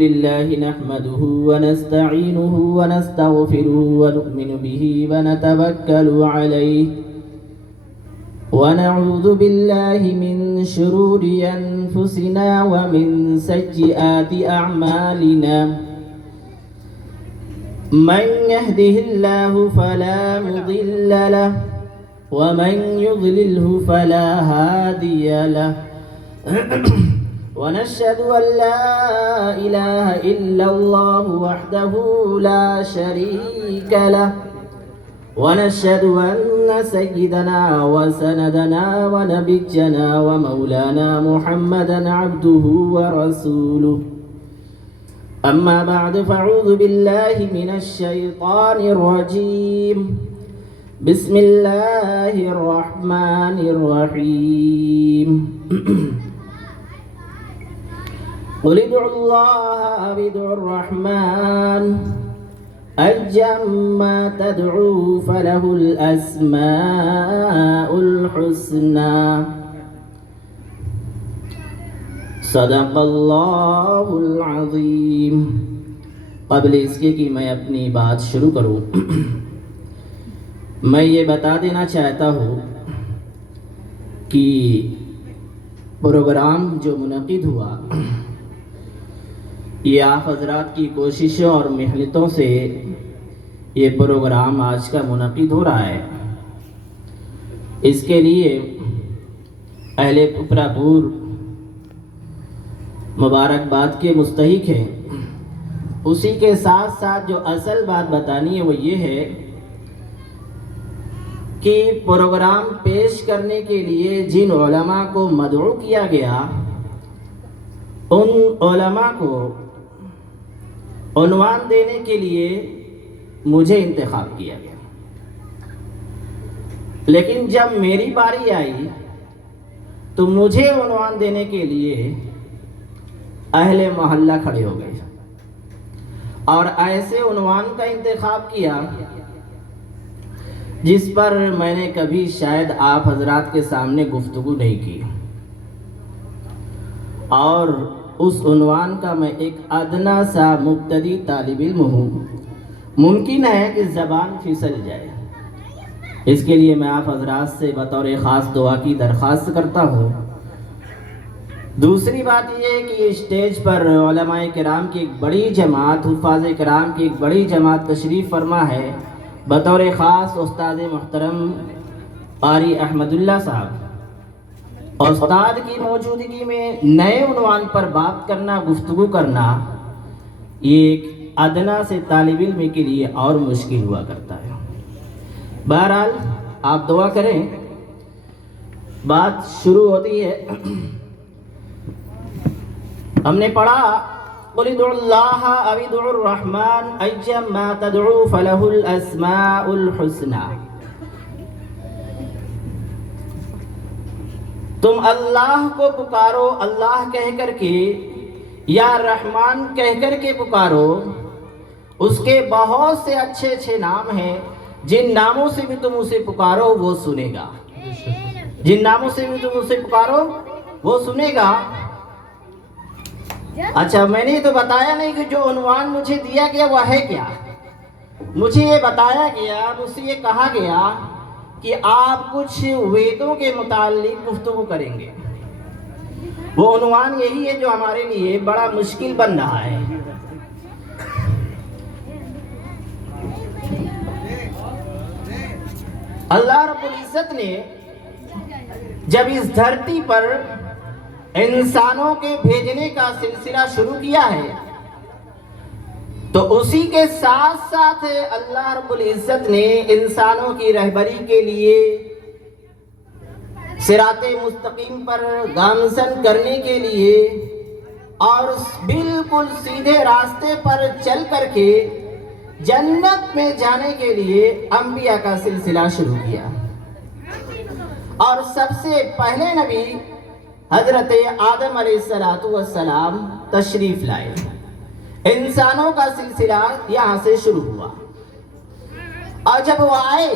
لله نحمده ونستعينه ونستغفره ونؤمن به ونتوكل عليه ونعوذ بالله من شرور أنفسنا ومن سيئات أعمالنا من يهده الله فلا مضل له ومن يضلله فلا هادي له ونشهد أن لا إله إلا الله وحده لا شريك له ونشهد أن سيدنا وسندنا ونبينا ومولانا محمدا عبده ورسوله أما بعد فأعوذ بالله من الشيطان الرجيم بسم الله الرحمن الرحيم قل ادعوا الله أو ادعوا الرحمن أيما تدعوا فله الأسماء الحسنى صدق اللہ العظیم. قبل اس کے کہ میں اپنی بات شروع کروں میں یہ بتا دینا چاہتا ہوں کہ پروگرام جو منعقد ہوا یہ آپ حضرات کی کوششوں اور محنتوں سے یہ پروگرام آج کا منعقد ہو رہا ہے. اس کے لیے اہل پپرا پور مبارکباد کے مستحق ہیں. اسی کے ساتھ ساتھ جو اصل بات بتانی ہے وہ یہ ہے کہ پروگرام پیش کرنے کے لیے جن علماء کو مدعو کیا گیا ان علماء کو عنوان دینے کے لیے مجھے انتخاب کیا گیا، لیکن جب میری باری آئی تو مجھے عنوان دینے کے لیے اہل محلہ کھڑے ہو گئے اور ایسے عنوان کا انتخاب کیا جس پر میں نے کبھی شاید آپ حضرات کے سامنے گفتگو نہیں کی، اور اس عنوان کا میں ایک ادنا سا مبتدی طالب علم ہوں. ممکن ہے کہ زبان پھسل جائے، اس کے لیے میں آپ حضرات سے بطور خاص دعا کی درخواست کرتا ہوں. دوسری بات یہ ہے کہ اسٹیج پر علماء کرام کی ایک بڑی جماعت، حفاظ کرام کی ایک بڑی جماعت تشریف فرما ہے. بطور خاص استاد محترم قاری احمد اللہ صاحب، استاد کی موجودگی میں نئے عنوان پر بات کرنا، گفتگو کرنا، یہ ایک ادنا سے طالب علم کے لیے اور مشکل ہوا کرتا ہے. بہرحال آپ دعا کریں. بات شروع ہوتی ہے. ہم نے پڑھا قل ادعوا اللہ او ادعوا الرحمن ایما تدعوا فلہ الاسماء الحسنى. تم اللہ کو پکارو اللہ کہہ کر کے یا رحمان کہہ کر کے پکارو. اس کے بہت سے اچھے اچھے نام ہیں، جن ناموں سے بھی تم اسے پکارو وہ سنے گا. جن ناموں سے بھی تم اسے پکارو وہ سنے گا. اچھا، میں نے تو بتایا نہیں کہ جو عنوان مجھے دیا گیا وہ ہے کیا. مجھے یہ بتایا گیا، مجھ سے یہ کہا گیا کہ آپ کچھ ویدوں کے متعلق گفتگو کریں گے. وہ عنوان یہی ہے جو ہمارے لیے بڑا مشکل بن رہا ہے. اللہ رب العزت نے جب اس دھرتی پر انسانوں کے بھیجنے کا سلسلہ شروع کیا ہے تو اسی کے ساتھ ساتھ اللہ رب العزت نے انسانوں کی رہبری کے لیے صراط مستقیم پر گامزن کرنے کے لیے اور بالکل سیدھے راستے پر چل کر کے جنت میں جانے کے لیے انبیاء کا سلسلہ شروع کیا. اور سب سے پہلے نبی حضرت آدم علیہ السلام تشریف لائے. انسانوں کا سلسلہ یہاں سے شروع ہوا. اور جب وہ آئے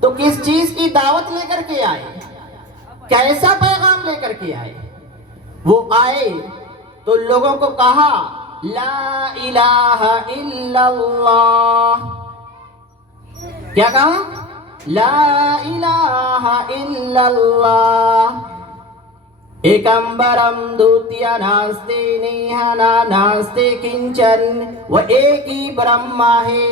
تو کس چیز کی دعوت لے کر کے آئے، کیسا پیغام لے کر کے آئے؟ وہ آئے تو لوگوں کو کہا لا الہ الا اللہ. کیا کہا؟ لا الہ الا اللہ. ایکمبرم دوتیا ناستے نیہنا ناستے کنچن. وہ ایک ہی برہما ہے،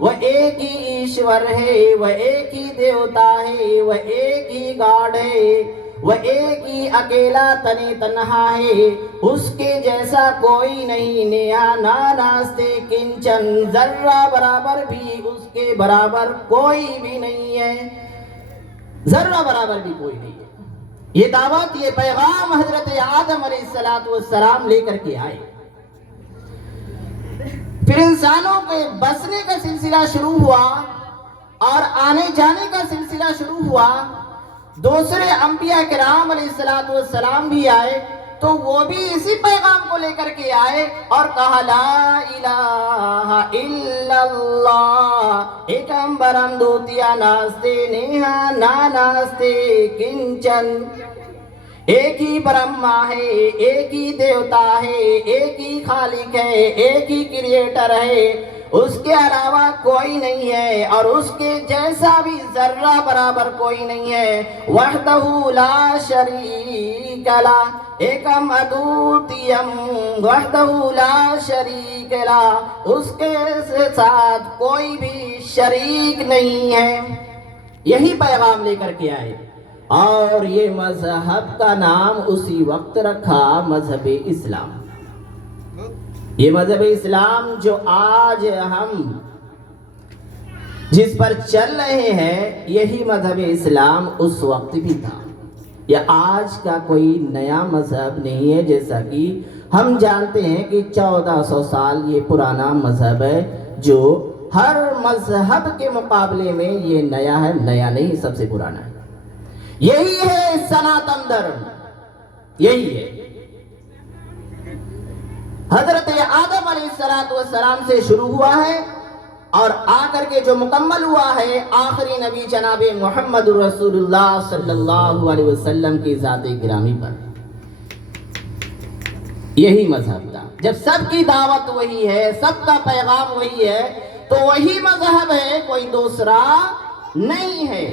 وہ ایک ہی ایشور ہے، وہ ایک ہی دیوتا ہے، وہ ایک ہی گاڈ ہے، وہ ایک ہی اکیلا تنی تنہا ہے. اس کے جیسا کوئی نہیں. نیہا نا ناستے کنچن، ذرہ برابر بھی اس کے برابر کوئی بھی نہیں ہے. ذرہ برابر بھی کوئی نہیں ہے. یہ دعوت، یہ پیغام حضرت آدم علیہ السلام لے کر کے آئے. پھر انسانوں کے بسنے کا سلسلہ شروع ہوا اور آنے جانے کا سلسلہ شروع ہوا. دوسرے انبیاء کرام علیہ السلام بھی آئے تو وہ بھی اسی پیغام کو لے کر کے آئے اور کہا لا الہ الا اللہ. ایکمبرم دوتیا ناستے نیہا نا ناستے کنچن. ایک ہی برہما ہے، ایک ہی دیوتا ہے، ایک ہی خالق ہے، ایک ہی کریٹر ہے. اس کے علاوہ کوئی نہیں ہے اور اس کے جیسا بھی ذرہ برابر کوئی نہیں ہے. وحدہ لا شریک لہ. ایکم ادوتیم وحدہ لا شریک لہ. اس کے ساتھ کوئی بھی شریک نہیں ہے. یہی پیغام لے کر کے آئے اور یہ مذہب کا نام اسی وقت رکھا مذہب اسلام. یہ مذہب اسلام جو آج ہم جس پر چل رہے ہیں، یہی مذہب اسلام اس وقت بھی تھا. یہ آج کا کوئی نیا مذہب نہیں ہے. جیسا کہ ہم جانتے ہیں کہ 1400 سال یہ پرانا مذہب ہے جو ہر مذہب کے مقابلے میں یہ نیا ہے. نیا نہیں، سب سے پرانا ہے. یہی ہے سناتن دھرم. یہی ہے. حضرت آدم علیہ السلام سے شروع ہوا ہے اور آ کر کے جو مکمل ہوا ہے آخری نبی جناب محمد رسول اللہ صلی اللہ علیہ وسلم کی ذات گرامی پر. یہی مذہب تھا. جب سب کی دعوت وہی ہے، سب کا پیغام وہی ہے، تو وہی مذہب ہے، کوئی دوسرا نہیں ہے.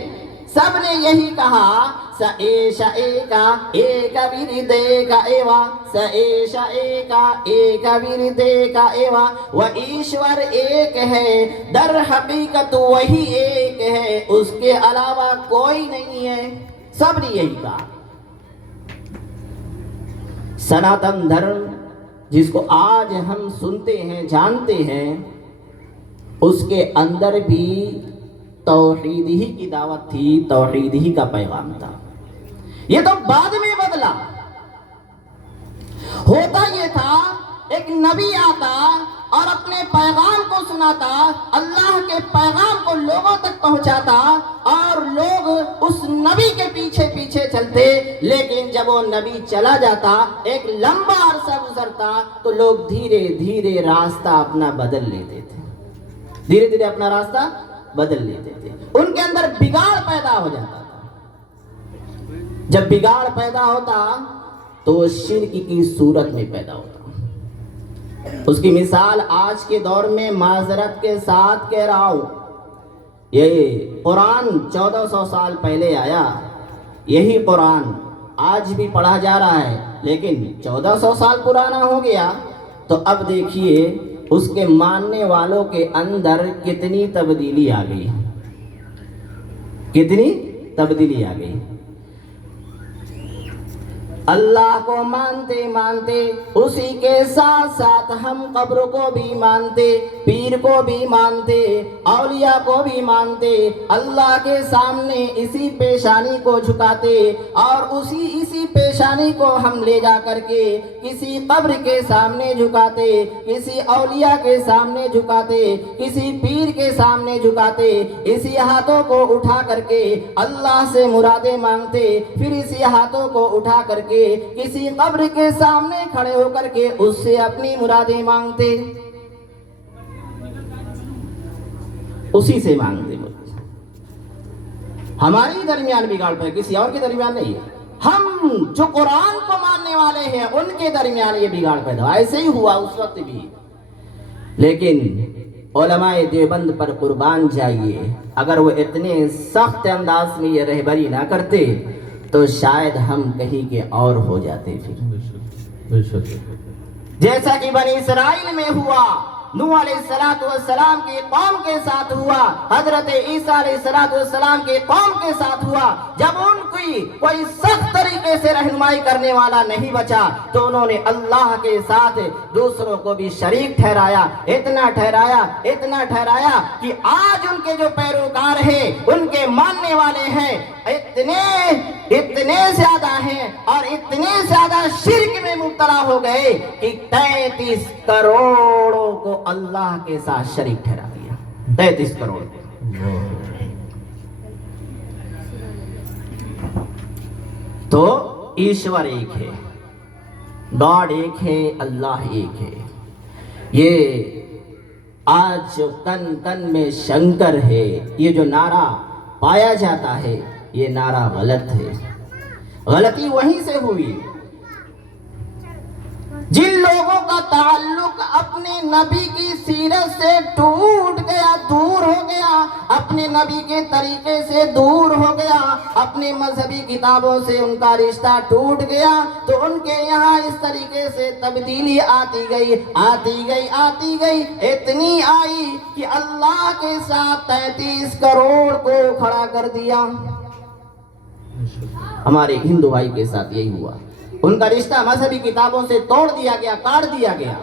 سب نے یہی کہا س ایشا ایکا ایک وردیکا ایوا، س ایشا ایکا ایک وردیکا ایوا. وہ ایشور ایک ہے، در حقیقت وہی ایک ہے، اس کے علاوہ کوئی نہیں ہے. سب نے یہی کہا. سناتن دھرم جس کو آج ہم سنتے ہیں، جانتے ہیں، اس کے اندر بھی توحید ہی کی دعوت تھی، توحید ہی کا پیغام تھا. یہ تو بعد میں بدلا. ہوتا یہ تھا ایک نبی آتا اور اپنے پیغام کو سناتا، اللہ کے پیغام کو لوگوں تک پہنچاتا اور لوگ اس نبی کے پیچھے پیچھے چلتے. لیکن جب وہ نبی چلا جاتا، ایک لمبا عرصہ گزرتا، تو لوگ دھیرے دھیرے راستہ اپنا بدل لیتے تھے. دھیرے دھیرے اپنا راستہ بدل لیتے تھے. ان کے اندر بگاڑ پیدا ہو جاتا تھا. جب بگاڑ پیدا ہوتا تو وہ شرک کی صورت میں پیدا ہوتا. اس کی مثال آج کے دور میں معذرت کے ساتھ کہہ رہا ہوں، یہ قرآن 1400 سال پہلے آیا. یہی قرآن آج بھی پڑھا جا رہا ہے، لیکن 1400 سال پرانا ہو گیا. تو اب دیکھیے اس کے ماننے والوں کے اندر کتنی تبدیلی آ گئی، کتنی تبدیلی آ گئی. اللہ کو مانتے مانتے اسی کے ساتھ ساتھ ہم قبر کو بھی مانتے، پیر کو بھی مانتے، اولیاء کو بھی مانتے. اللہ کے سامنے اسی پیشانی کو جھکاتے اور اسی پیشانی کو ہم لے جا کر کے کسی قبر کے سامنے جھکاتے، کسی اولیاء کے سامنے جھکاتے، کسی پیر کے سامنے جھکاتے. اسی ہاتھوں کو اٹھا کر کے اللہ سے مرادیں مانگتے، پھر اسی ہاتھوں کو اٹھا کر کے کسی قبر کے سامنے کھڑے ہو کر کے اس سے اپنی مرادیں مانگتے، اسی سے مانگتے. ہمارے درمیان بگاڑ پہ، کسی اور کے درمیان نہیں ہے. ہم جو قرآن کو ماننے والے ہیں ان کے درمیان یہ بگاڑ پیدا ہوا. ایسے ہی ہوا اس وقت بھی. لیکن علماء دیوبند پر قربان جائیے, اگر وہ اتنے سخت انداز میں یہ رہبری نہ کرتے تو شاید ہم کہیں کے اور ہو جاتے. پھر جیسا کہ بنی اسرائیل میں ہوا, نوح علیہ السلام کی قوم کے ساتھ ہوا, حضرت عیسیٰ علیہ السلام کے قوم کے ساتھ ہوا. جب ان کی کوئی سخت طریقے سے رہنمائی کرنے والا نہیں بچا تو انہوں نے اللہ کے ساتھ دوسروں کو بھی شریک ٹھہرایا. اتنا ٹھہرایا کہ آج ان کے جو پیروکار ہیں, ان کے ماننے والے ہیں, اتنے زیادہ ہیں اور اتنے زیادہ شرک میں مبتلا ہو گئے کہ 33 کروڑوں کو اللہ کے ساتھ شریک ٹھہرا دیا. 33 کروڑ. تو ایشور ایک ہے, گاڈ ایک ہے, اللہ ایک ہے. یہ آج جو کن کن میں شنکر ہے, یہ جو نعرہ پایا جاتا ہے, یہ نعرہ غلط ہے. غلطی وہیں سے ہوئی. جن لوگوں کا تعلق اپنے نبی کی سیرت سے ٹوٹ گیا, دور ہو گیا, اپنے نبی کے طریقے سے دور ہو گیا, اپنے مذہبی کتابوں سے ان کا رشتہ ٹوٹ گیا, تو ان کے یہاں اس طریقے سے تبدیلی آتی گئی, اتنی آئی کہ اللہ کے ساتھ 33 کروڑ کو کھڑا کر دیا. ہمارے ہندو بھائی کے ساتھ یہی ہوا. ان کا رشتہ مذہبی کتابوں سے توڑ دیا گیا, کاٹ دیا گیا.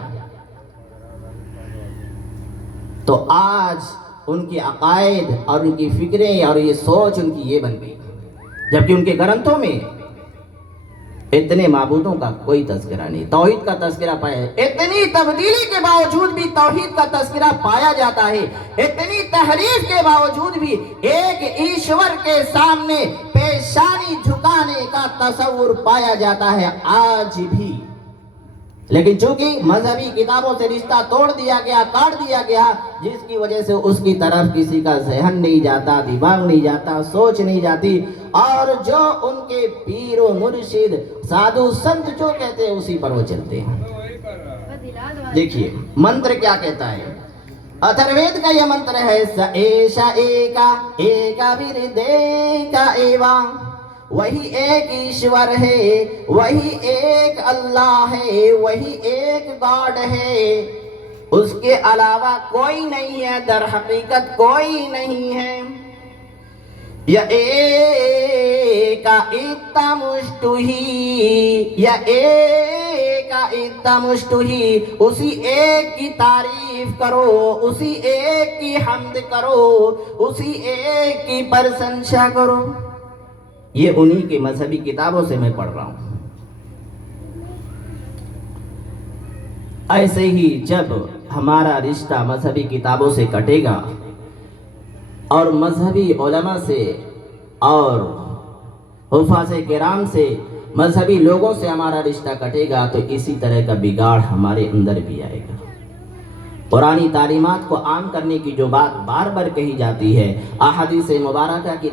تو آج ان کے عقائد اور ان کی فکریں اور یہ سوچ ان کی یہ بن گئی, جبکہ ان کے گرنتھوں میں اتنے معبودوں کا کوئی تذکرہ نہیں, توحید کا تذکرہ پایا ہے. اتنی تبدیلی کے باوجود بھی توحید کا تذکرہ پایا جاتا ہے, اتنی تحریف کے باوجود بھی ایک ایشور کے سامنے پیشانی جھکانے کا تصور پایا جاتا ہے آج بھی. لیکن چونکہ مذہبی کتابوں سے رشتہ توڑ دیا گیا, کاٹ دیا گیا, جس کی وجہ سے اس کی طرف کسی کا ذہن نہیں جاتا, دماغ نہیں جاتا, سوچ نہیں جاتی, اور جو ان کے پیر و مرشد سادھو سنت جو کہتے ہیں اسی پر وہ چلتے ہیں. دیکھیے منتر کیا کہتا ہے. اتھروید کا یہ منتر ہے, س ایشا ایکا ایکا وردیکا ایوا. وہی ایک ایشور ہے, وہی ایک اللہ ہے, وہی ایک گاڈ ہے, اس کے علاوہ کوئی نہیں ہے, در حقیقت کوئی نہیں ہے. یا ایکا اتمشٹوہی, یا ایکا اتمشٹوہی, اسی ایک کی تعریف کرو, اسی ایک کی حمد کرو, اسی ایک کی پرشنسا کرو. یہ انہی کے مذہبی کتابوں سے میں پڑھ رہا ہوں. ایسے ہی جب ہمارا رشتہ مذہبی کتابوں سے کٹے گا اور مذہبی علماء سے اور حفاظ کرام سے, مذہبی لوگوں سے ہمارا رشتہ کٹے گا, تو اسی طرح کا بگاڑ ہمارے اندر بھی آئے گا. قرآنی تعلیمات کو عام کرنے کی جو بات بار بار کہی جاتی ہے, احادیث مبارکہ کی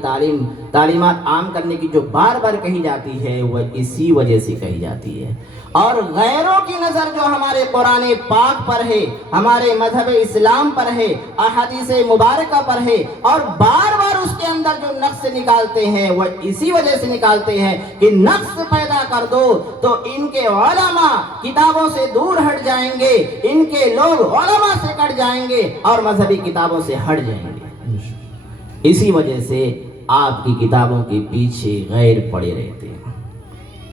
تعلیمات عام کرنے کی جو بار بار کہی جاتی ہے, وہ اسی وجہ سے کہی جاتی ہے. اور غیروں کی نظر جو ہمارے قرآن پاک پر ہے, ہمارے مذہب اسلام پر ہے, احادیث مبارکہ پر ہے, اور بار بار اس کے اندر جو نقص نکالتے ہیں وہ اسی وجہ سے نکالتے ہیں کہ نقص پیدا کر دو تو ان کے علماء کتابوں سے دور ہٹ جائیں گے, ان کے لوگ علماء سے کٹ جائیں گے اور مذہبی کتابوں سے ہٹ جائیں گے. اسی وجہ سے آپ کی کتابوں کے پیچھے غیر پڑے رہتے ہیں.